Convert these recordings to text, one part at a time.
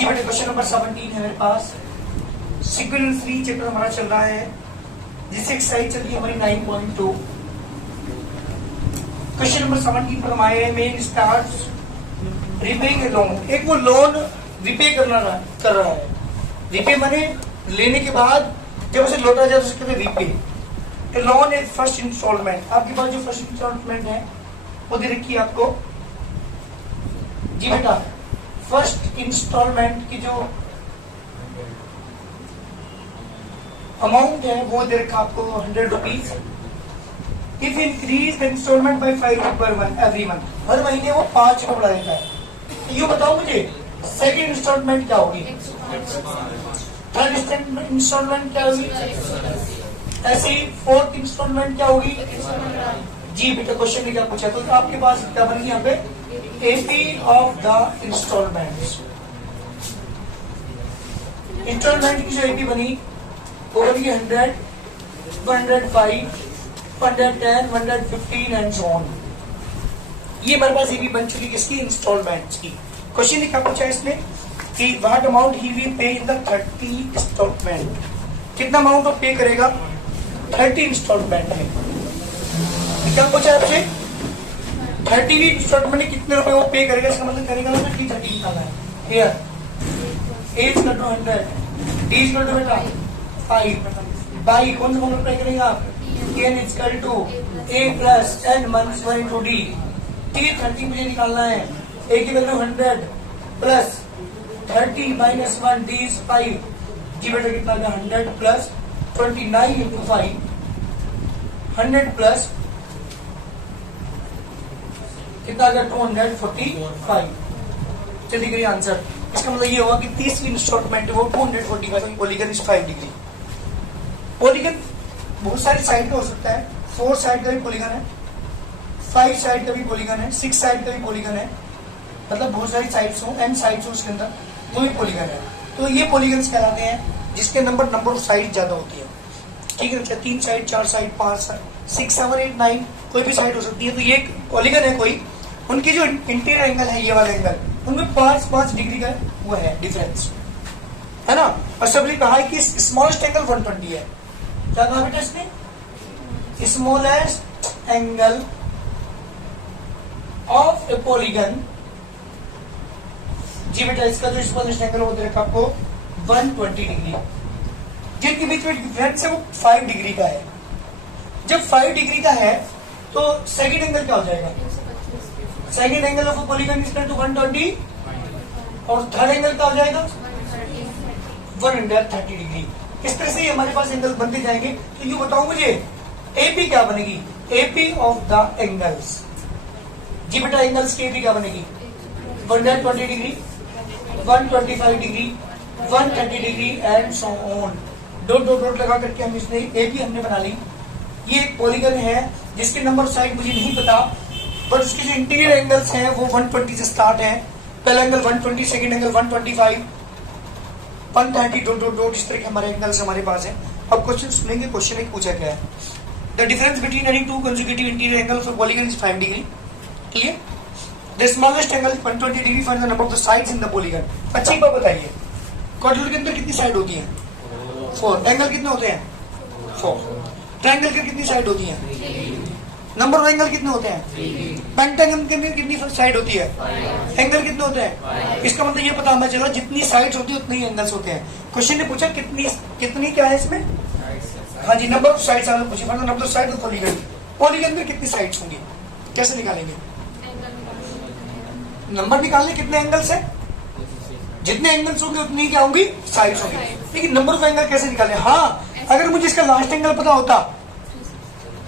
जी बेटे question number 17 है मेरे पास। सीक्वेंस 3 चैप्टर हमारा चल रहा है, जिससे एक्सरसाइज चल रही है हमारी 9.2। क्वेश्चन नंबर 17 पर हम आए हैं। मेन स्टार्ट्स रिपेइंग ए लोन। एक वो लोन रिपे कर रहा है। रिपे माने लेने के बाद जब उसे लौटा जाए तो उसे कहते हैं repay. A loan is first instalment. आपके पास जो फर्स्ट इंस्टॉलमेंट है वो दे रखी है आपको। जी बेटा फर्स्ट इंस्टॉलमेंट की जो अमाउंट है वो दे रखा आपको 100 rupees. If increase the instalment by 5 per month every month, हर महीने वो 5 रुपए बढ़ा देता है। तो ये बताओ मुझे सेकंड इंस्टॉलमेंट क्या होगी, थर्ड इंस्टॉलमेंट क्या होगी, ऐसे ही फोर्थ इंस्टॉलमेंट क्या होगी। जी बेटा क्वेश्चन ने क्या पूछा, तो आपके पास क्या बनेगी यहाँ पे AP of the instalments. Instalment की जो एपी बनी वो बनी 100, 105, 110, 115 एंड सो ऑन। ये हमारे पास एपी बन चुकी किसकी, इंस्टॉलमेंट्स की। क्वेश्चन ने क्या पूछा इसमें कि what amount he will pay in the 30 instalment. कितना अमाउंट वो पे करेगा 30 इंस्टॉलमेंट में। क्या पूछा आपसे 30वीं इंस्टॉलमेंट में कितने रुपए वो पे करेगा, इसका मतलब करेगा ना 30 निकालना है। Here A is equal to 100, D is equal to बेटा 5 बाई कौन सा फॉर्मूला अप्लाई करेंगे आप, n is equal to A plus n minus 1 into D। T 30 मुझे निकालना है, A की value 100 plus 30 minus 1 D is 5। जी बेटा कितना आ गया 100 प्लस 29 into 5, 100 प्लस कितना आ गया 245। जल्दी करिए आंसर। इसका मतलब ये होगा कि 30वीं इंस्टॉलमेंट है वो 245। Polygon is 5 degree. पॉलीगन बहुत सारी साइड का हो सकता है। 4 साइड का भी पॉलीगन है, 5 साइड का भी पॉलीगन है, 6 साइड का भी पॉलीगन है। मतलब बहुत सारी साइड्स हो, n साइड्स हो उसके अंदर, वो भी पॉलीगन है। तो ये पॉलीगन्स कहलाते हैं जिसके नंबर ऑफ साइड ज्यादा होती है। ठीक है, 3 साइड, 4 साइड, 5 साइड, 6, 7, 8, 9 कोई भी साइड हो सकती है। तो ये पॉलीगन है कोई, उनकी जो इंटीरियर एंगल है ये वाला एंगल, उनमें 5 डिग्री का वो है डिफरेंस, है ना। और सबने कहा है कि स्मॉलेस्ट एंगल 120 है। क्या कहा बेटा इसने, smallest angle of a polygon. जी बेटा इसका जो स्मॉलेस्ट एंगल वो दे रखा आपको 120 डिग्री। जिनके बीच में डिफरेंस है वो 5 डिग्री का है। जब 5 डिग्री का है तो सेकंड एंगल क्या हो जाएगा, second angle of polygon is to 120 और थर्ड एंगल क्या हो जाएगा 130 डिग्री। इस तरह से हमारे पास एंगल बनते जाएंगे। तो ये बताओ मुझे एपी क्या बनेगी, एपी ऑफ द एंगल्स। जी बेटा एंगल्स की एपी क्या बनेगी 120 degree, 125 degree, 130 degree and so on. Dot dot dot लगा करके हम इसने एपी हमने बना ली। ये एक पॉलीगन है जिसके नंबर ऑफ साइड मुझे नहीं पता, बट उसके जो इंटीरियर एंगल्स हैं वो 120 से स्टार्ट है। पहला angle 120, second angle 125, 130 dot dot dot. इस तरह के हमारे एंगल्स हमारे पास है। अब क्वेश्चन सुनेंगे, क्वेश्चन एक पूछा गया है the difference between any two consecutive interior angle of polygon is 5 degree. Clear. The smallest angle 120 degree find the number of the sides in the polygon. अच्छी बात बताइए, क्वाड्रिलेटरल के अंदर कितनी साइड होती है 4। एंगल कितने होते हैं 4। ट्रायंगल की कितनी साइड होती है, नंबर ऑफ एंगल कितने होते हैं, पेंटागन के अंदर कितनी साइड होती है, एंगल कितने होते हैं। इसका मतलब ये पता हमें चला जितनी साइड्स होती है उतने ही एंगल्स होते हैं। क्वेश्चन ने पूछा कितनी क्या है इसमें, हाँ जी नंबर ऑफ साइड्स पूछी, मतलब number of side polygon. Polygon में कितनी साइड्स होंगी, कैसे निकालेंगे, नंबर निकालने कितने एंगल्स है, जितने एंगल्स होंगे उतनी क्या होंगी साइड्स होंगी। लेकिन नंबर ऑफ एंगल कैसे निकालें। हाँ अगर मुझे इसका लास्ट एंगल पता होता,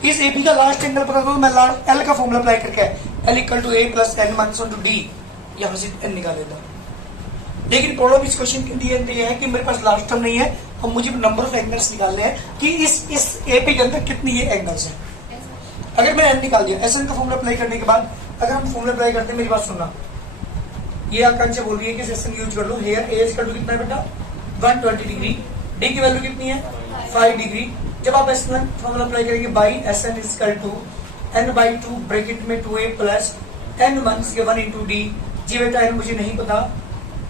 इस एपी का लास्ट एंगल पता तो मैं एल का फॉर्मूला अप्लाई करके L equal to A plus N minus 1 to D यहां से एन निकाल लेता। लेकिन प्रॉब्लम इस क्वेश्चन के लिए ये है कि मेरे पास लास्ट टर्म नहीं है और मुझे नंबर ऑफ एंगल्स निकालने हैं कि इस एपी के अंदर कितनी ये एंगल्स हैं। अगर मैं एन निकाल दिया, एस एन का फॉर्मूला अप्लाई करने के बाद अगर हम फॉर्मूला अप्लाई करते हैं, मेरी बात सुनना, ये आकांक्षा बोल रही है कि एस एन यूज कर लो। हेयर ए इक्वल टू कितना है बेटा 120 डिग्री, डी की वैल्यू कितनी है 5 डिग्री। जब आप एस एन फॉर्मूला अप्लाई करेंगे by S N is equal to n by 2 bracket में 2a प्लस n मंथ्स के 1 इंटू डी। जी बेटा n मुझे नहीं पता,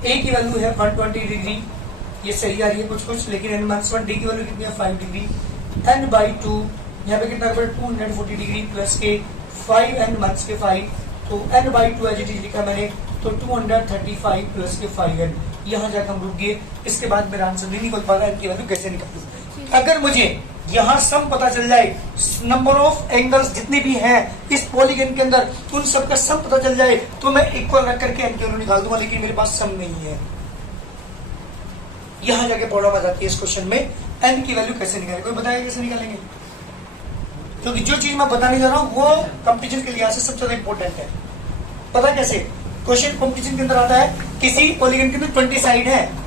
ए की वैल्यू है 120 डिग्री, ये सही आ रही है कुछ कुछ, लेकिन n-1 डी की वैल्यू कितनी है 5 डिग्री, n/2 यहाँ पे कितना 240 डिग्री प्लस के 5n के 5, तो n/2 एज इट इज लिखा मैंने, तो 235 प्लस के 5n, यहाँ जाकर हम रुक गए। इसके बाद मेरा आंसर नहीं निकल पा रहा है, इनकी वैल्यू कैसे निकालूं। अगर मुझे यहाँ सम पता चल जाए, नंबर ऑफ एंगल्स जितने भी हैं इस पॉलीगन के अंदर, उन सब का सम पता चल जाए तो मैं इक्वल रख करके एन की वैल्यू निकाल दूंगा, लेकिन मेरे पास सम नहीं है। यहाँ जाके प्रॉब्लम आ जाती है इस क्वेश्चन में, एन की वैल्यू कैसे निकालेंगे, कोई बताएगा कैसे निकालेंगे? क्योंकि जो चीज मैं बताने जा रहा हूँ वो कंपटीशन के लिहाज से सबसे ज्यादा इंपॉर्टेंट है। पता कैसे? क्वेश्चन कंपटीशन के अंदर आता है, किसी पॉलीगन के अंदर 20 साइड है,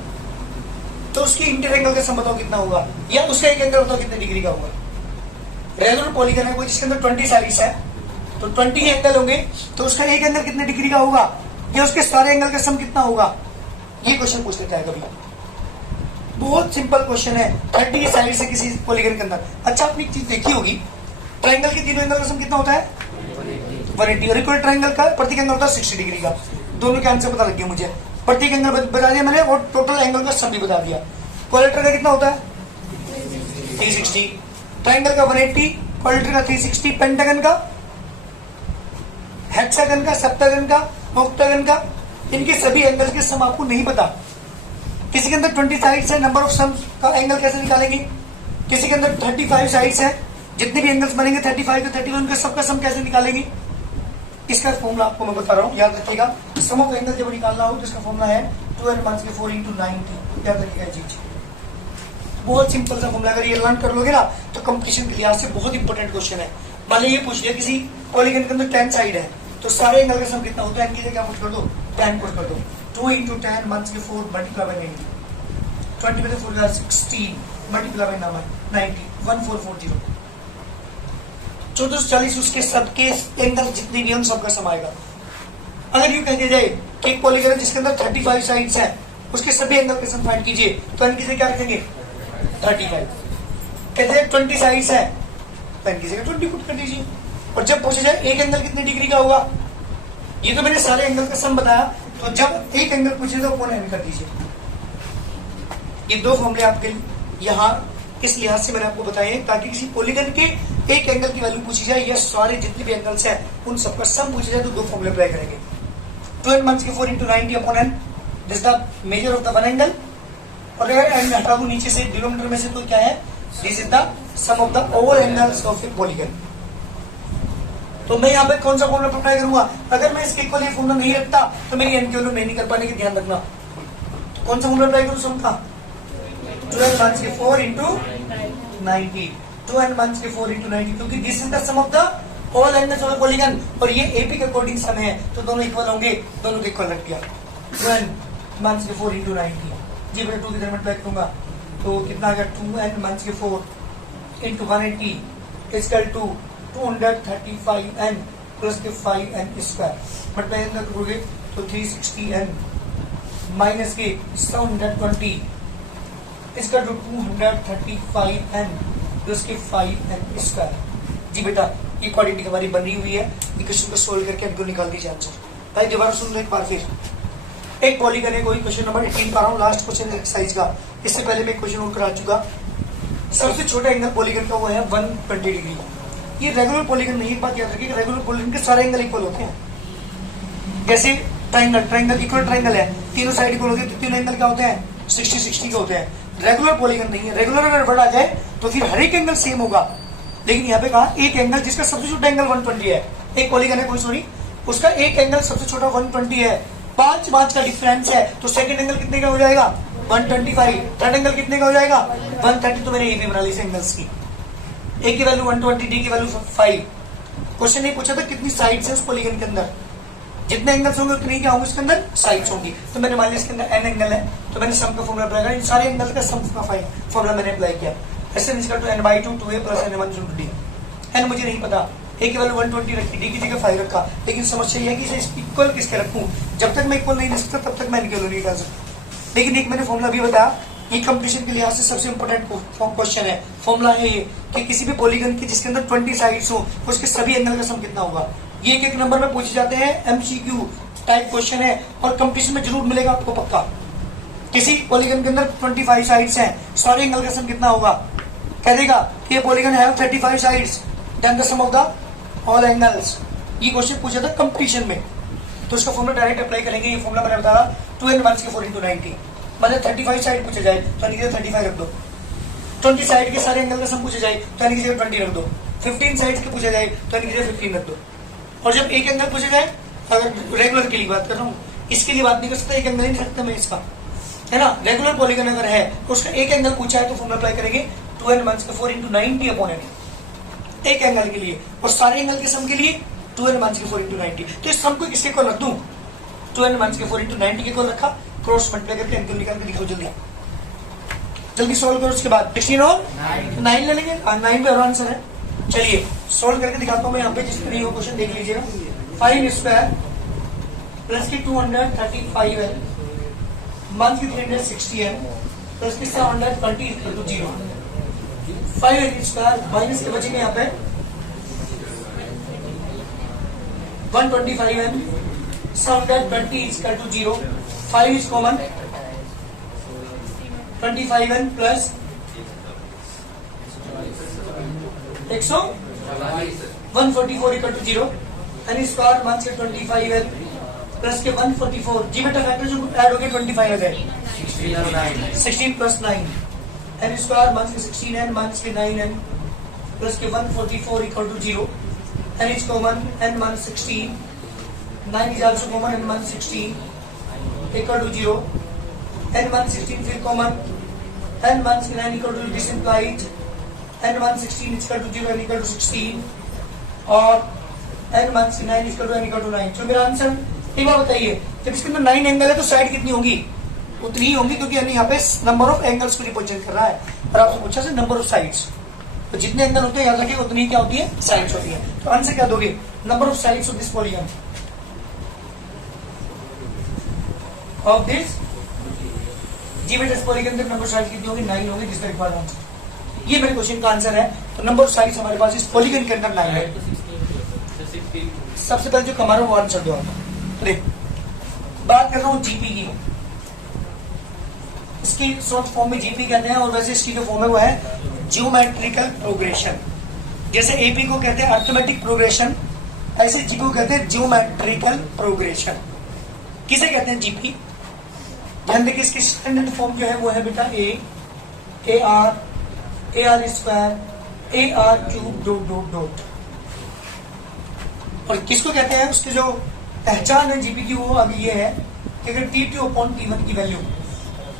तो उसकी इंटर एंगल का सम बताओ कितना होगा, या उसका एक एंगल बताओ कितने डिग्री का होगा। रेगुलर पॉलीगन है कोई जिसके अंदर 20 साइड्स है, तो 20 एंगल होंगे, तो उसका एक एंगल कितने डिग्री का होगा, या उसके सारे एंगल का सम कितना होगा, ये क्वेश्चन पूछ लेता है कभी। बहुत सिंपल क्वेश्चन है, 30 साइड से किसी पॉलीगन के अंदर। अच्छा, आपने एक चीज देखी होगी, ट्राइंगल के तीनों एंगल का सम कितना होता है 180, और इक्वल ट्राइंगल का प्रत्येक एंगल होता है 60 डिग्री का। दोनों के आंसर पता लग गया मुझे, प्रत्येक एंगल बता दिया मैंने, और टोटल एंगल का सम भी बता दिया। क्वाड्रेटर का कितना होता है 360, ट्राइंगल का 180, क्वाड्रेटर का 360, पेंटागन का, हेक्सागन का, सप्तागन का, ऑक्टागन का, इनके सभी एंगल के सम आपको नहीं पता। किसी के अंदर 20 साइड्स है, नंबर ऑफ सम का एंगल कैसे निकालेंगे? किसी के अंदर 35 साइड्स है, जितने भी एंगल्स बनेंगे 35 to 31 उनके सबका सम कैसे निकालेंगे? इसका फॉर्मूला आपको मैं बता रहा हूँ, याद रखिएगा। सम ऑफ एंगल जब निकालना हो तो इसका फॉर्मूला है 2n-4 into 90, याद रखिएगा जी। बहुत सिंपल सा फॉर्मूला, अगर ये लर्न कर लोगे ना तो कंपटीशन के लिहाज से बहुत इंपॉर्टेंट क्वेश्चन है। मान लीजिए ये पूछ लिया किसी पॉलीगन के अंदर 10 साइड है, तो सारे एंगल का सम कितना होता है, इनकी क्या पुट कर दो, 10 पुट कर दो, 2 into 10 4 multiply by 90, 20 में से 4 16 multiply by 90, 1440, 1440 उसके सबके एंगल जितने भी हम सबका सम आएगा। अगर यूं कह दिया जाए कि एक पॉलीगन है जिसके अंदर 35 साइड्स हैं, उसके सभी एंगल के सम फाइंड कीजिए, तो एन की जगह क्या रखेंगे 35। कहते हैं 20 साइड्स हैं, तो एन की जगह 20 पुट कर दीजिए। और जब पूछा जाए एक एंगल कितने डिग्री का होगा, ये तो मैंने सारे एंगल का सम बताया, तो जब एक एंगल पूछे तो कौन एन कर दीजिए। ये दो फॉर्मूले आपके यहाँ इस लिहाज से मैंने आपको बताए हैं, ताकि किसी पॉलीगन के एक एंगल की वैल्यू पूछी जाए या सारे जितने भी एंगल्स हैं उन सबका सम पूछा जाए, तो दो फॉर्मूले अप्लाई करेंगे। 2n-4 into 90 upon n, this the measure of the one angle, और अगर एन हटा दूं नीचे से डिनोमिनेटर में से, तो क्या है, this is the sum of the all angles of a polygon. तो मैं यहाँ पे कौन सा फॉर्मूला अप्लाई करूंगा? अगर मैं इसके इक्वल ये फॉर्मूला नहीं रखता तो मेरी एन की वैल्यू नहीं निकल पाने की, ध्यान रखना। तो कौन सा फॉर्मूला अप्लाई करूं सम का? 2n-4 into 90, 2n-4 into 90, क्योंकि this is the sum of the all angles of polygon, और ये एपी के अकॉर्डिंग सम है, तो दोनों इक्वल होंगे, दोनों के इक्वल रख दिया। 2n-4 into 90, जी बेटा 2 की तरह मल्टीप्लाई करूंगा तो कितना आ गया, 2n-4 into 180 equal to 235n plus के 5n स्क्वायर, मल्टीप्लाई करोगे तो 360n माइनस के 720 इसका टू 235n प्लस के 5n स्क्वायर। जी बेटा ये क्वाड्रेटिक हमारी बनी हुई है, इक्वेशन को सोल्व करके हमको निकाल दीजिए आंसर। भाई दोबारा सुन लो एक बार फिर, एक पॉलीगन है कोई, क्वेश्चन नंबर 18 पा रहा हूँ, लास्ट क्वेश्चन एक्सरसाइज का। इससे पहले मैं क्वेश्चन और करा चुका। सबसे छोटा एंगल पॉलीगन का वो है 120 डिग्री। ये रेगुलर पॉलीगन नहीं, एक बात याद रखिए, रेगुलर पॉलीगन के सारे एंगल इक्वल होते हैं। जैसे ट्राइंगल इक्वल ट्राइंगल है, तीनों साइड इक्वल होती है, तो तीनों एंगल क्या होते हैं 60-60 के होते हैं। रेगुलर पॉलीगन नहीं है, रेगुलर अगर वर्ड आ जाए तो फिर हर एक एंगल सेम होगा, लेकिन यहाँ पे कहा एक एंगल जिसका सबसे छोटा एंगल 120 है, एक पॉलीगन है कोई सॉरी, उसका एक एंगल सबसे छोटा 120 है, 5 का डिफरेंस है, तो सेकंड एंगल कितने का हो जाएगा 125, थर्ड एंगल कितने का हो जाएगा 130। तो मैंने ये भी बना ली एंगल्स की, ए की वैल्यू 120, डी की वैल्यू 5। क्वेश्चन नहीं पूछा था कितनी साइड्स है उस पॉलीगन के अंदर, जितने एंगल्स होंगे उतने क्या होंगे उसके अंदर साइड्स होंगी। तो मैंने मान लिया इसके अंदर n एंगल है, तो मैंने सम का फॉर्मूला अप्लाई किया, इन सारे एंगल्स का सम का फॉर्मूला मैंने अप्लाई किया। SN equal to n/2 2a प्लस n1 into d। n मुझे नहीं पता, a की वैल्यू 120 रखी, डी की जगह 5 रखा, लेकिन समस्या यह है कि इसे इक्वल किसके रखूं। जब तक मैं इक्वल नहीं लिख सकता तब तक मैं इनके नहीं डाल सकता। लेकिन एक मैंने फॉर्मूला भी बताया, ये कंपटीशन के लिहाज से सबसे इंपॉर्टेंट क्वेश्चन है। फॉर्मूला है ये कि किसी भी पॉलीगन की जिसके अंदर 20 साइड्स हो उसके सभी एंगल का सम कितना होगा। ये एक नंबर में पूछे जाते हैं MCQ, टाइप क्वेश्चन है और कंपटीशन में जरूर मिलेगा आपको पक्का। किसी पॉलीगन के अंदर 25 साइड्स हैं, सारे एंगल का सम कितना होगा? कह देगा कि ये पॉलीगन है 35 sides, then the sum of the all angles. ये क्वेश्चन पूछा था कंपटीशन में, तो इसका फॉर्मूला डायरेक्ट अप्लाई करेंगे। ये फॉर्मूला मैंने बताया 2n-4 × 90, मतलब 35 साइड पूछे जाए तो यानी कि 35 रख दो। 20 साइड के सारे एंगल का सम पूछे जाए तो यानी कि 20 रख दो। 15 साइड के पूछे जाए तो यानी कि 15 रख दो। और जब एक एंगल पूछे जाए, अगर रेगुलर के लिए बात कर रहा हूँ, इसके लिए बात नहीं कर सकता, एक एंगल ही नहीं रखता मैं इसका, है ना। रेगुलर पॉलीगन अगर है तो उसका एक एंगल पूछा है तो फॉर्मूला अप्लाई करेंगे 2n-4 × 90 अपॉन n, एक एंगल के लिए। और सारे एंगल के सम के लिए 2n-4 × 90। तो इस सम को किसके को रख दूं? 2n-4 × 90 के को रखा, क्रॉस मल्टीप्लाई करके एंगल निकाल के दिखाओ। जल्दी जल्दी सोल्व करो। उसके बाद 16 और 9 ले लेंगे, 9 पे आंसर है। चलिए सोल्व करके दिखाता हूँ मैं यहाँ पे, जिसमें नहीं हो क्वेश्चन देख लीजिएगा। 5² प्लस की 235n माइनस की 360n प्लस की 720 = 0। 5² माइनस के बचेंगे यहाँ पे 125n 720 = 0। 5 is common, 25n plus 144 = 0। n square minus के 25n प्लस के 144, जी बेटा फैक्टर जो ऐड हो गए 25 आ जाए 16 प्लस 9, n स्क्वायर माइनस के 16n माइनस के 9n प्लस के 144 = 0। n is common, n minus 16, 9 is also common, n minus 16 = 0। n minus 16 फिर common, n minus 9 = this implied n minus 16 is equal to 0, n equal to 16 और n minus 9 is equal to n equal to 9। तो मेरा answer एक बार बताइए, जब इसके अंदर 9 angle है तो साइड कितनी होंगी? उतनी ही होंगी, क्योंकि यहाँ पे नंबर ऑफ एंगल्स को रिप्रेजेंट कर रहा है। और आपसे पूछा से नंबर ऑफ साइड्स, तो जितने एंगल होते हैं याद रखिए उतनी ही क्या होती है? साइड्स होती है। तो आंसर क्या दोगे? Number of sides of this polygon of this जी बेटा, इस पॉलीगन के नंबर साइड्स कितनी होगी? 9 होगी, जिसका रिक्वायर्ड आंसर। ये मेरे क्वेश्चन का आंसर है। तो नंबर ऑफ साइड्स हमारे पास इस पॉलीगन के अंदर 9 है। सबसे पहले जो कमा रहा हूं वो आंसर दो। बात कर रहा हूं जीपी की, इसकी शॉर्ट फॉर्म में जीपी कहते हैं, और वैसे इसकी जो फॉर्म है वो है ज्योमेट्रिकल प्रोग्रेशन। जैसे एपी को कहते हैं अर्थमेटिक प्रोग्रेशन, ऐसे जी को कहते हैं ज्योमेट्रिकल प्रोग्रेशन। किसे कहते हैं? जीपी। ध्यान देखिए, इसकी स्टैंडर्ड फॉर्म जो है वो है बेटा A R square A are cube dot dot dot. और किसको कहते हैं? उसकी जो पहचान है जीपी की वो अभी ये है कि अगर T2/T1 की value,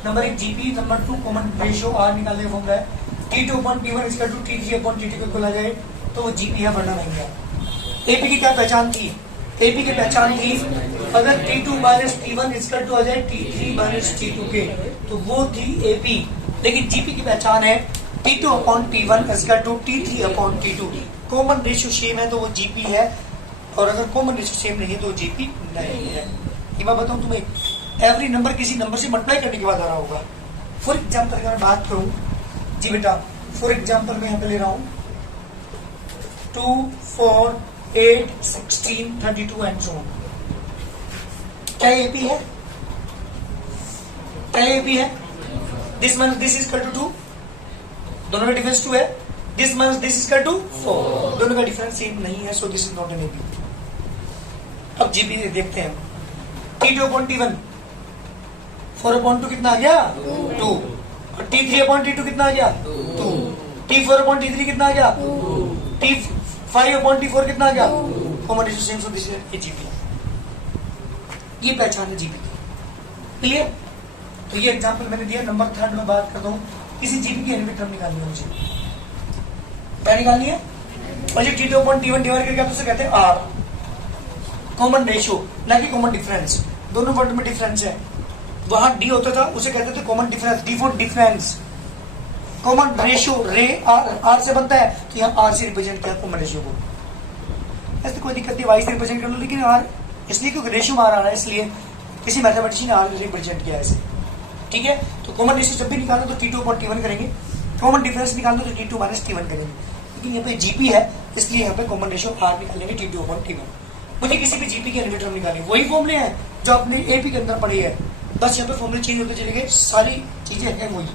number 1 GP, number 2 common ratio R निकालने का फॉर्मूला है, T2/T1 = T3/T2 को ला जाए तो वो जीपी है, वरना नहीं है। एपी की क्या पहचान थी? एपी की पहचान थी अगर T2 - T1 = आ जाए T3 - T2 के, तो वो थी एपी। लेकिन जीपी की पहचान है T2/T1 = T3/T2। Common ratio same है तो वो जीपी है, और अगर कॉमन रेशियो सेम नहीं है तो जीपी नहीं है। ये मैं बताऊं तुम्हें, एवरी नंबर किसी नंबर से मल्टीप्लाई करने के बाद आ रहा होगा। फॉर एग्जाम्पल अगर मैं बात करूं जी बेटा, फॉर एग्जाम्पल मैं यहाँ पे ले रहा हूं 2, 4, 8, 16, 32 एंड सो ऑन। क्या एपी है? क्या एपी है? This means this is equal to 2, दोनों का डिफरेंस 2 है। This means this is equal to 4, दोनों का डिफरेंस सेम नहीं है, so this is not an AP. अब जीपी देखते हैं। T2/T1 4/2 कितना आ गया? 2। और T3/T2 कितना आ गया? 2। T4/T3 कितना आ गया? 2। T5/T4 कितना आ गया? Common ratio same, so this is GP. ये पहचान है जीपी की। क्लियर? तो ये एग्जांपल मैंने दिया। नंबर 3 में बात करता हूँ, किसी जीपी की एनवी टर्म निकालनी है मुझे, क्या निकालनी है? और ये T2/T1 डिवाइड करके आप उसे कहते हैं आर, कॉमन रेशियो, ना कि कॉमन डिफरेंस। दोनों वर्ड में डिफरेंस है। वहां डी होता था उसे कहते थे common difference, D for difference. Common ratio रे आर से बनता है, तो यहाँ आर से रिप्रेजेंट किया कॉमन रेशियो को। ऐसे कोई दिक्कत नहीं, वाई से रिप्रेजेंट कर लो, लेकिन आर इसलिए क्योंकि रेशियो में आ रहा है, इसलिए किसी मैथमेटिशियन ने आर रिप्रेजेंट किया ऐसे। ठीक है, तो कॉमन रेशियो जब भी निकालना तो T2/T1 करेंगे, कॉमन डिफरेंस निकालना तो T2 - T1 करेंगे। लेकिन यहाँ पे जीपी है इसलिए यहाँ पे कॉमन रेशियो आर निकालेंगे T2/T1। मुझे किसी भी जीपी की एनवी टर्म निकालनी, वही फॉर्मूले हैं जो आपने एपी के अंदर पढ़े हैं, बस यहाँ पे फॉर्मूले चेंज होते चले गए, सारी चीजें हैं वही।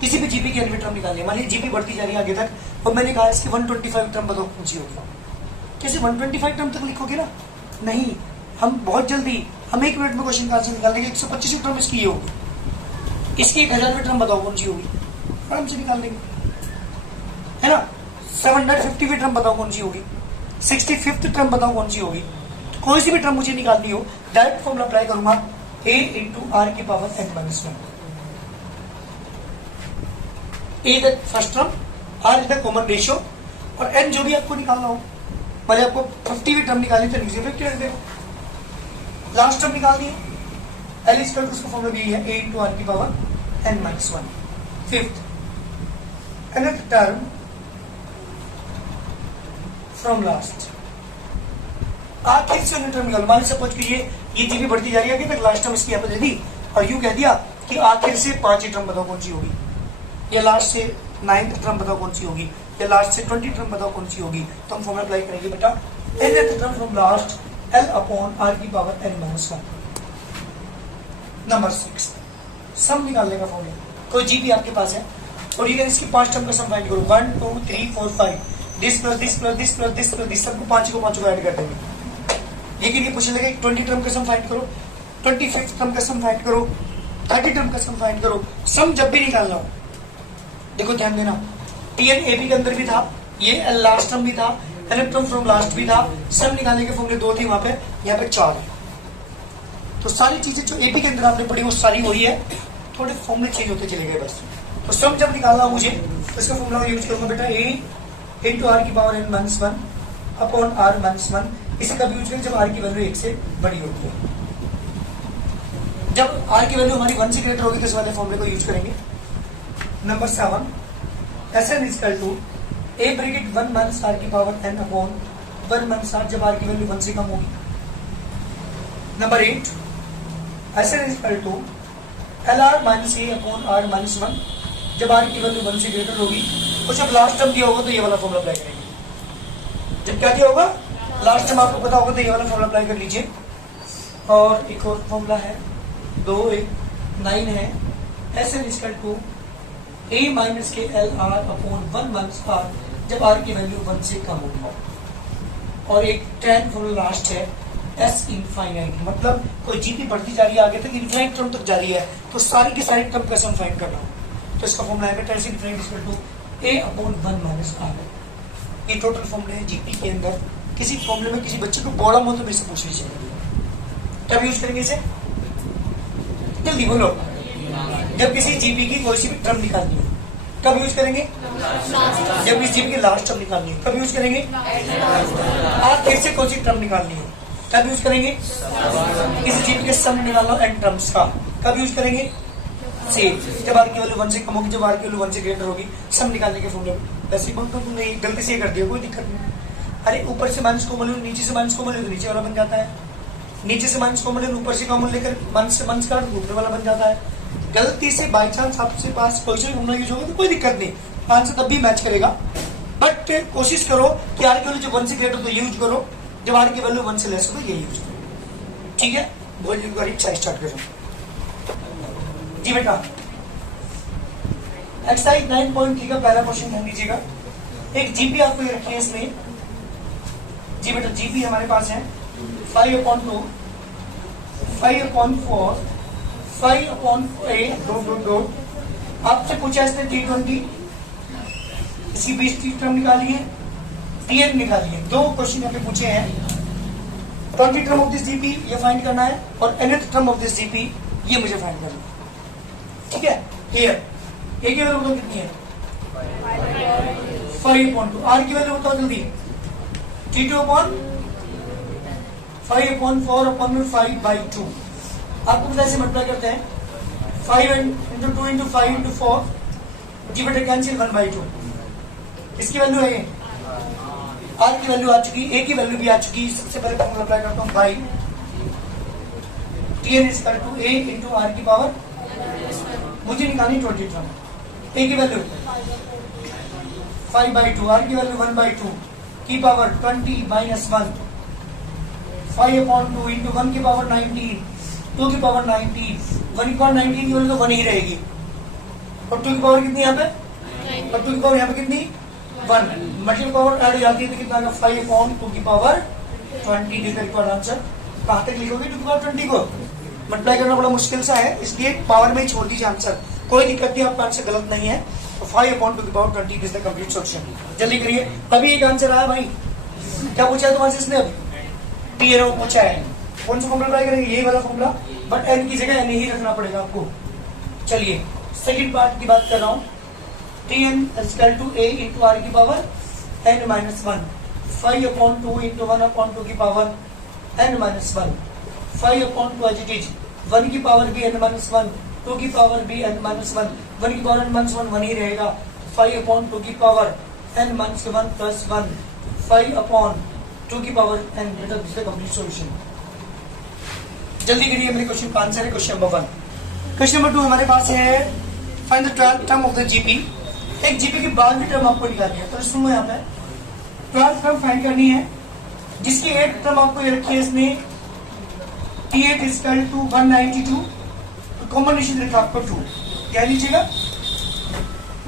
किसी भी जीपी की एनवी टर्म निकालनी है, मान लीजिए जीपी बढ़ती जा रही है आगे तक और मैंने कहा इसकी 125 टर्म बताओ कौन सी होगी। कैसे 125 टर्म तक लिखोगे ना, नहीं, हम बहुत जल्दी, हम 1 मिनट में क्वेश्चन का आंसर निकाल देंगे। 125 टर्म इसकी ये होगी, इसकी 1000 टर्म बताओ कौन सी होगी, आराम से निकाल देंगे, है ना। 750 टर्म बताओ कौन सी होगी, 65th टर्म बताओ कौन सी होगी। तो कोई सी भी टर्म मुझे निकालनी हो, डायरेक्ट फॉर्मूला अप्लाई करूंगा, a इंटू आर की power n-1। A the first term, R is the common ratio, और n जो भी आपको निकालना हो, मतलब आपको 50वीं टर्म निकालनी तो नीचे 50 रख देगा। लास्ट टर्म निकालनी है, एल इज इक्वल टू, उसका फॉर्मूला भी है a इंटू आर की power n-1। Fifth nth term from last, आखिर से टर्म निकालो। मान लीजिए सपोज कीजिए ये जीबी बढ़ती जा रही है, अभी तक लास्ट टर्म इसकी यहाँ पे दे दी और यूं कह दिया कि आखिर से 5 टर्म बताओ कौन सी होगी, या लास्ट से 9th टर्म बताओ कौन सी होगी, या लास्ट से 20 टर्म बताओ कौन सी होगी। तो हम फॉर्मूला अप्लाई करेंगे बेटा, nth term from last l upon r की पावर n-1। नंबर 6 सम निकालने का फॉर्मूला, कोई जीबी आपके पास है और ये इसकी 5 टर्म का सम फाइंड करो, 1 2 3 4 5, this plus this plus this plus this plus this, सबको 5 को ऐड कर देंगे। लेकिन ये पूछने लगे 20 टर्म का सम फाइंड करो, 25th टर्म का सम फाइंड करो, 30 टर्म का सम फाइंड करो। सम जब भी निकालना हो, देखो ध्यान देना, टीएन एपी के अंदर भी था, ये लास्ट टर्म भी था, nth टर्म फ्रॉम लास्ट भी था, सम निकालने के फॉर्मूले 2 थे वहां पे, यहाँ पे 4 है। तो सारी चीजें जो एपी के अंदर आपने पढ़ी वो सारी वही है, थोड़े फॉर्मूले चेंज होते चले गए बस। तो सम जब निकालना हो मुझे, तो इसका फॉर्मूला यूज करूंगा बेटा, ए इंटू आर की पावर n-1 अपॉन r-1। इसे कब यूज करेंगे, जब आर की वैल्यू 1 से बड़ी होती है। जब आर की वैल्यू हमारी 1 से ग्रेटर होगी तो इस वाले फॉर्मूले को यूज करेंगे। Number 7 Sn is equal to a bracket 1 minus r की power n upon 1 minus r, जब आर की वैल्यू 1 से कम होगी। Number 8 Sn is equal to LR minus a upon r-1, जब आर की वैल्यू 1 से ग्रेटर होगी। और जब लास्ट टर्म दिया होगा तो ये वाला फॉर्मूला अप्लाई करेंगे। जब क्या दिया होगा, लास्ट टर्म आपको पता होगा तो ये वाला फॉर्मूला अप्लाई कर लीजिए। और एक और फॉर्मूला है 2 1 9 है, Sn is equal to a minus के LR अपॉन 1 माइनस r, जब r की वैल्यू 1 से कम होगी। और एक 10 फॉर्मूला लास्ट है S इनफाइनाइट, मतलब कोई जीपी बढ़ती जा रही है आगे तक, इनफाइनाइट टर्म तक जा रही है, तो सारी की सारी टर्म का सम फाइंड करना हो। तो इसका फॉर्मूला है S infinite is equal to a upon 1 minus r। ये टोटल फॉर्मूले है जीपी के अंदर। किसी फॉर्मूले में किसी बच्चे को प्रॉब्लम हो तो मेरे से पूछ लीजिए, कब यूज करेंगे इसे, जल्दी बोलो। जब किसी जीपी की कोई सी भी टर्म निकालनी है, कब यूज करेंगे, जब किसी जीपी की लास्ट टर्म निकालनी है, कब यूज करेंगे, आखिर से कोई सी टर्म निकालनी है, कब यूज करेंगे, किसी जीपी के सम निकालना एन टर्म्स का, कब यूज करेंगे, से जब आर की वैल्यू 1 से कम होगी, जब आर की वैल्यू 1 से ग्रेटर होगी, सम निकालने के फॉर्मूले। वैसे ही बोलता हूँ, नहीं गलती से कर दिया, कोई दिक्कत नहीं। अरे ऊपर से माइनस कॉमन ले, नीचे से माइनस कॉमन ले तो नीचे वाला बन जाता है, नीचे से माइनस कॉमन ले, ऊपर से कॉमन लेकर माइनस से माइनस काट ऊपर वाला बन जाता है। गलती से बाई चांस आपके पास कोई सा फॉर्मूला यूज होगा तो कोई दिक्कत नहीं, आंसर तब भी मैच करेगा। बट कोशिश करो कि आर की वैल्यू जब 1 से ग्रेटर तो ये यूज करो, जब आर की वैल्यू 1 से लेस हो तो ये यूज करो। ठीक है, बोलिए परीक्षा स्टार्ट करो जी बेटा। एक्सरसाइज 9.3 का पहला क्वेश्चन ध्यान दीजिएगा। एक जीपी आपको ये रखी है इसमें, जी बेटा जीपी हमारे पास है 5/2, 5/4, 5/8 2 आपसे पूछा इसने T20, इसकी 20 टर्म निकाली है, TN निकाली है। 2 क्वेश्चन यहाँ पे पूछे हैं, 20 टर्म ऑफ दिस जीपी ये फाइंड करना है और nth term of this GP ये मुझे फाइंड करना है। ठीक है, हियर ए की वैल्यू बताओ कितनी है, 5/2। आर की वैल्यू बताओ जल्दी, T2/5/4/5/2। आपको पता ऐसे मल्टीप्लाई करते हैं, 5 into 2 into 5 into 4, जी बेटा कैंसिल 1/2। इसकी वैल्यू है ये, आर की वैल्यू आ चुकी, ए की वैल्यू भी आ चुकी। सबसे पहले फॉर्मूला अप्लाई करता हूँ, by TN is equal to a into r की पावर, मुझे निकालनी 20 टर्म, ए की वैल्यू 5/2, आर की वैल्यू 1/2 की पावर 20 - 1 5/2 इंटू 1 की पावर 19, 2 की पावर 19, 1 की पावर 19 की वैल्यू तो 1 ही रहेगी, और 2 की पावर कितनी यहाँ पे, और 2 की पावर यहाँ पे कितनी 1, मल्टीपल पावर ऐड हो जाती है तो कितना आएगा 5/2 की पावर 20 डिफरेंट आंसर। कहाँ तक लिखोगे 2 की पावर 20 को, मल्टीप्लाई करना बड़ा मुश्किल सा है, इसलिए पावर में ही छोड़ दीजिए आंसर, कोई दिक्कत नहीं, आपका आंसर गलत नहीं है। तो 5/2 की power 20 is the complete solution. जल्दी करिए, अभी एक आंसर आया भाई, क्या पूछा है तुम्हारे से इसने, अभी टी एन पूछा है, कौन सा फॉर्मूला ट्राई करेंगे, यही वाला फॉर्मूला, बट एन की जगह एन ही रखना पड़ेगा आपको। चलिए सेकंड पार्ट की बात कर रहा हूँ, T N equal to A into are की पावर n माइनस 1, 5/2 इंटू 1/2 की power n minus 1, 5/2 as it is, 1 की पावर भी n माइनस 1, 2 की पावर भी n माइनस 1, 1 की पावर n माइनस 1 1 ही रहेगा, 5/2 की पावर n माइनस 1 प्लस 1, 5/2 की power n, this the complete solution. जल्दी करिए, मेरे क्वेश्चन का आंसर है क्वेश्चन नंबर 1। क्वेश्चन नंबर 2 हमारे पास है, find the 12th term of the GP. एक जीपी की बाद की टर्म आपको निकालनी है, तो सुनो यहाँ पे 12th टर्म फाइंड करनी है, जिसकी 8th टर्म आपको ये रखी है इसने, T8 इक्वल टू 192, कॉम्बिनेशन रखा आपको 2, क्या लीजिएगा,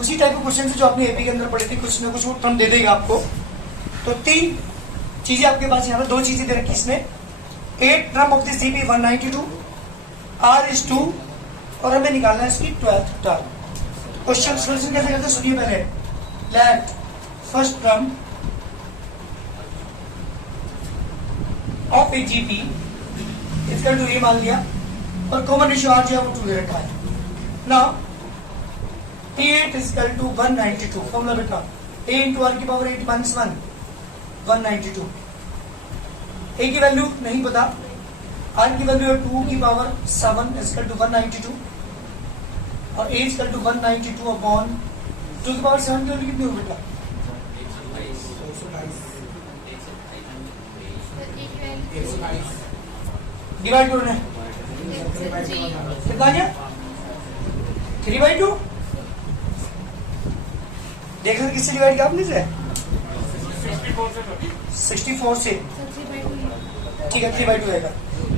उसी टाइप के क्वेश्चन से जो आपने एपी के अंदर पढ़े थे, कुछ ना कुछ वो टर्म दे देगा आपको। तो 3 चीजें आपके पास यहाँ पे, 2 चीजें दे रखी इसने, 8 term of this GP 192, R is 2, और हमें निकालना है इसकी 12th टर्म। क्वेश्चन सोल्यूशन कैसे करते हैं सुनिए पहले, let first term of a GP equal to a मान लिया, और कॉमन रेशियो आर जो है वो 2 दे रखा है। Now T8 equal to 192, formula बेटा a इंटू आर की पावर 8 माइनस 1, 192, a की वैल्यू नहीं पता, r की वैल्यू है 2 की पावर 7 इक्वल टू 192, और a इक्वल टू 192 अपॉन 2 की पावर 7 की वैल्यू कितनी होगी बेटा, डिवाइड करना है, कितना गया 3/2, देख रहे किससे डिवाइड किया आपने से, 64 से, ठीक है 3/2 आएगा।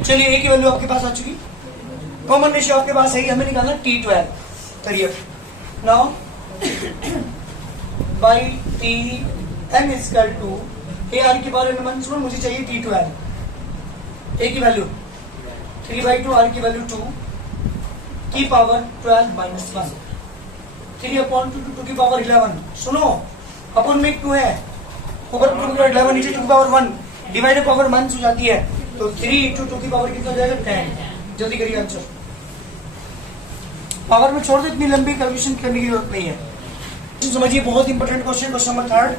चलिए a की वैल्यू आपके पास आ चुकी, कॉमन रेशियो आपके पास है, हमें निकालना T12, करिए now by T N equal to A R की पावर n माइनस 1, मुझे चाहिए T12, a की वैल्यू 3/2, आर की वैल्यू 2 की पावर 12 माइनस 1, 3/2 की पावर 11, सुनो अपन में 2 है, ऊपर 2 की पावर 11 नीचे 2 की पावर 1, डिवाइडेड पावर माइनस हो जाती है, तो 3 इंटू 2 की पावर कितना हो जाएगा 10। जल्दी करिए आंसर, पावर में छोड़ दो, इतनी लंबी कैलकुलेशन करने की जरूरत नहीं है। समझिए बहुत इंपॉर्टेंट क्वेश्चन, क्वेश्चन नंबर 3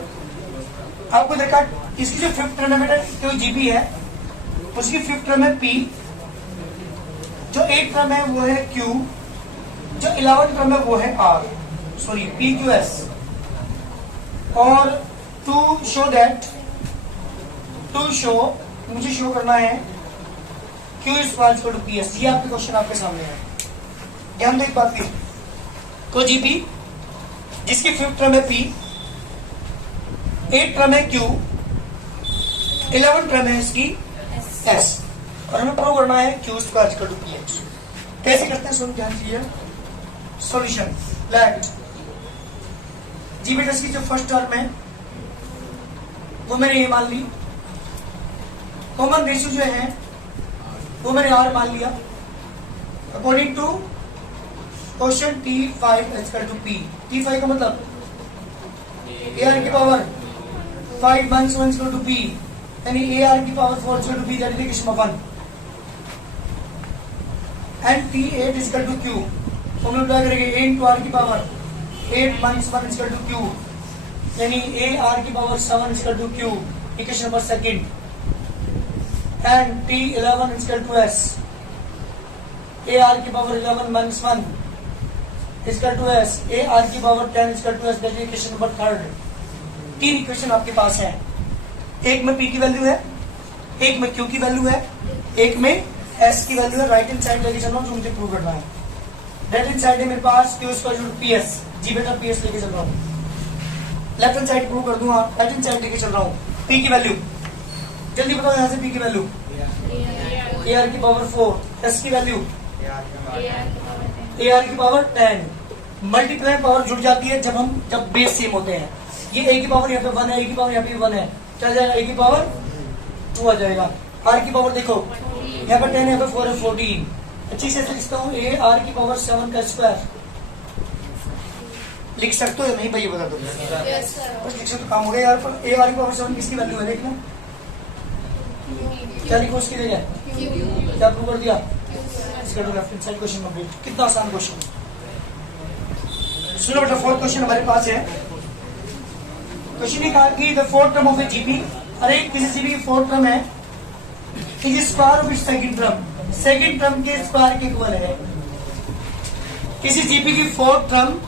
आपको देखा, इसकी जो 5th टर्म है बेटा, जो जीपी है उसकी 5th टर्म है पी, जो 8th टर्म है वो है क्यू, जो 11th टर्म है वो है R, sorry P Q S, और टू शो मुझे शो करना है Q is equal to P S. ये आपके क्वेश्चन आपके सामने है, ध्यान दो एक बात की, को जीपी जिसकी 5th टर्म है पी, 8th टर्म है क्यू, 11th टर्म है इसकी एस, और हमें प्रूव करना है Q square equal to P H. कैसे करते हैं सुन ध्यान दीजिए, सॉल्यूशन लेट जी बेटा की जो फर्स्ट टर्म है वो मैंने ये मान ली, कॉमन रेशियो जो है वो मैंने आर मान लिया, according to question T5 equal to P, T5 का मतलब ए आर की power 5 minus 1 equal to P, यानी ए आर की power 4 equal to P, that is equation number 1, and T8 equal to Q, formula apply करेंगे a into are की power 8 minus 1 equal to Q, यानी A are की power 7 equal to Q, equation number 2, and T11 equal to S, a are की power 11 minus 1 equal to S, a are की power 10 equal to S, that is equation number 3। 3 equation आपके पास है, एक में P की value है, एक में Q की वैल्यू है, एक में S की वैल्यू है। राइट हैंड साइड लेके चल रहा हूँ जो मुझे प्रूव करना है, लेफ्ट हैंड साइड है मेरे पास Q इक्वल टू PS, जी बेटा PS लेके चल रहा हूँ, लेफ्ट हैंड साइड प्रूव कर दूंगा, राइट हैंड साइड लेके चल रहा हूँ। P की वैल्यू जल्दी बताओ, यहाँ से P की वैल्यू ए आर की पावर 4, एस की वैल्यू ए आर की पावर 10। मल्टीप्लाई पावर जुड़ जाती है जब बेस सेम होते हैं। ये ए की पावर यहाँ पे 1 है, ए की पावर यहाँ पे 1 है, क्या जाएगा, ए की पावर 2 आ जाएगा। आर की पावर देखो यहाँ पे 10 है, यहाँ पे 4 है, 14। अच्छी से लिखता हूँ, ए आर की पावर 7 का स्क्वायर। लिख सकते हो या नहीं भाई, ये बता दो। बस लिख सकते, काम हो गया यार। पर ए आर की पावर 7 किसकी वैल्यू है देखना, क्या लिखो उसकी जगह, क्या प्रूव कर दिया, इसका left hand side question complete. कितना आसान क्वेश्चन। सुनो बेटा, फोर्थ क्वेश्चन हमारे पास है। क्वेश्चन ने कहा कि the fourth term of a GP, अरे किसी जीपी की फोर्थ टर्म है, is square of its second term, second term के स्क्वायर के इक्वल है। किसी जीपी की फोर्थ टर्म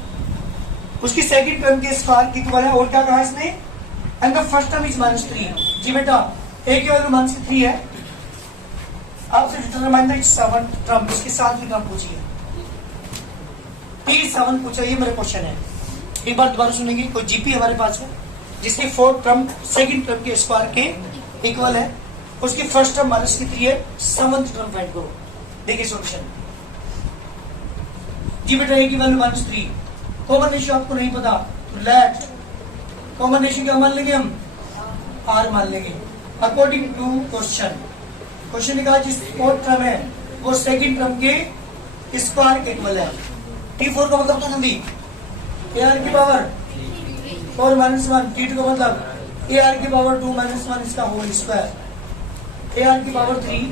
उसकी सेकंड टर्म के स्क्वायर की इक्वल है। और क्या कहा इसने, and the first term is -3। जी बेटा, ए की वैल्यू -3 है, आपसे डिटरमाइन द सेवंथ टर्म, इसके साथ की टर्म पूछी है, T7 पूछा, ये मेरा क्वेश्चन है। एक बार दोबारा सुनेंगे। कोई जीपी हमारे पास है जिसकी फोर्थ टर्म सेकंड टर्म के स्क्वायर के इक्वल है, उसकी फर्स्ट टर्म -3 है, सेवंथ टर्म फाइंड करो। देखिए सॉल्यूशन। जी बेटा, ए की वैल्यू -3, कॉमन रेशियो आपको नहीं पता तो लेट कॉमन रेशियो क्या मान लेंगे हम, आर मान लेंगे। अकॉर्डिंग टू क्वेश्चन ने कहा जिस फोर्थ टर्म है वो सेकंड टर्म के स्क्वायर के इक्वल है। T4 का मतलब तो जल्दी, ए आर की पावर 4 -1, T2 का मतलब ए आर की पावर 2 -1 इसका होल स्क्वायर, ए आर की पावर 3,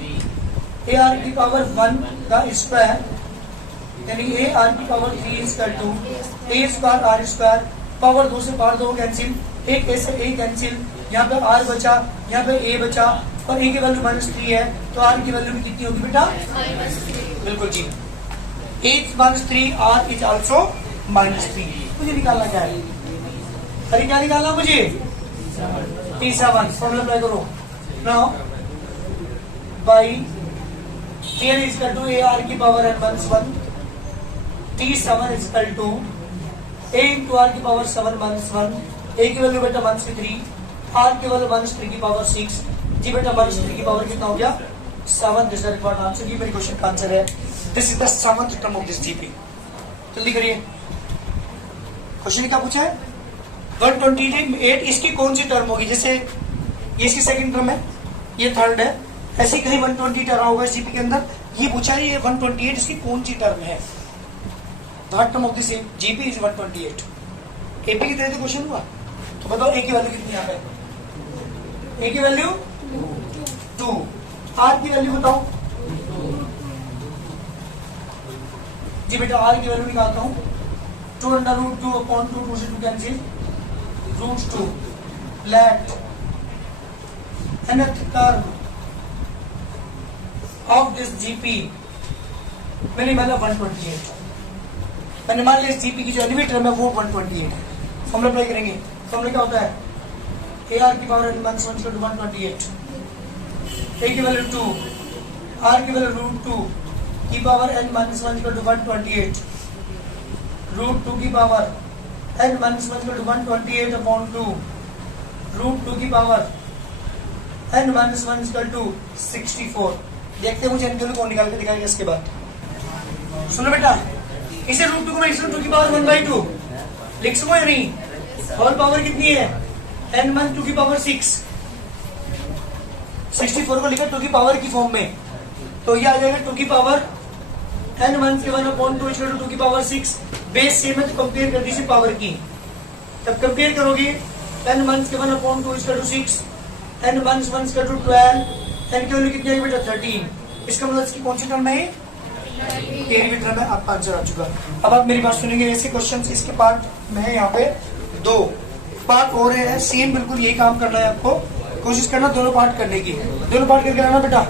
ए आर की पावर 1 का स्क्वायर, यानी ए आर की power 3 equal to A square R square. Power 2 से पावर 2 कैंसिल, एक ए से ए कैंसिल, यहाँ पे आर बचा, यहाँ पे ए बचा, और ए की वैल्यू -3 है तो आर की वैल्यू भी कितनी होगी बेटा, बिल्कुल जी, ए -3, आर इज ऑल्सो -3। मुझे निकालना क्या है, अरे क्या निकालना मुझे, T7 फॉर्मूला अप्लाई करो। Now by T is equal to A R की power n-1, T7 is equal to A into are की पावर 7 -1, ए की वैल्यू बेटा -3, आर की वैल्यू -3 की पावर 6। जी बेटा, -3 की पावर कितना हो गया, 7। This is the required answer, ये मेरे क्वेश्चन का आंसर है। This is the seventh term of this GP. जल्दी करिए, क्वेश्चन क्या पूछा है, 128, इसकी कौन सी टर्म होगी, जैसे ये इसकी सेकंड टर्म है, ये थर्ड है, ऐसे कहीं 120 टर्म होगा इस जीपी के अंदर। ये पूछा है ये 128 इसकी कौन सी टर्म है, third term of this GP is 128। AP की तरह से क्वेश्चन हुआ तो बताओ ए की वैल्यू कितनी यहाँ पे, ए की वैल्यू 2, आर की वैल्यू बताओ। जी बेटा, आर की वैल्यू निकालता हूँ, 2√2/2 से 2 cancel, √2 let nth term of this GP, मैंने माना 128, मैंने मान लिया इस जीपी की जो एनवी टर्म है वो 128 है। फॉर्मूला अप्लाई करेंगे, फॉर्मूला क्या होता है, ए आर की पावर n-1 ए की वैल्यू 2, आर की वैल्यू √2 की पावर n-1 128, √2 की पावर n-1 128/2, √2 की पावर n-1 64। देखते हैं मुझे n कौन निकाल के दिखाएगा इसके बाद। सुनो बेटा, इसे √2 को मैं √2 की पावर 1/2 लिख सकूं या नहीं, होल पावर कितनी है, n-1 2 की पावर 6, 64 को लिखा 2 की पावर की फॉर्म में, तो ये आ जाएगा 2 की पावर n-1 के 1/2 इक्वल टू 2 की पावर 6। बेस सेम है तो कंपेयर कर दीजिए पावर की, तब कंपेयर करोगे n-1 के 1/2 equal to 6, n-1 equal to 12, n की वैल्यू कितनी है बेटा 13। इसका मतलब इसकी कौन सी टर्म है, ये टर्म है। आपका आंसर आ चुका। अब आप मेरी बात सुनेंगे, ऐसे क्वेश्चन इसके पार्ट में यहाँ पे 2 पार्ट हो रहे हैं, सेम बिल्कुल यही काम करना है आपको, कोशिश करना दोनों पार्ट करने की, दोनों पार्ट करके आना बेटा।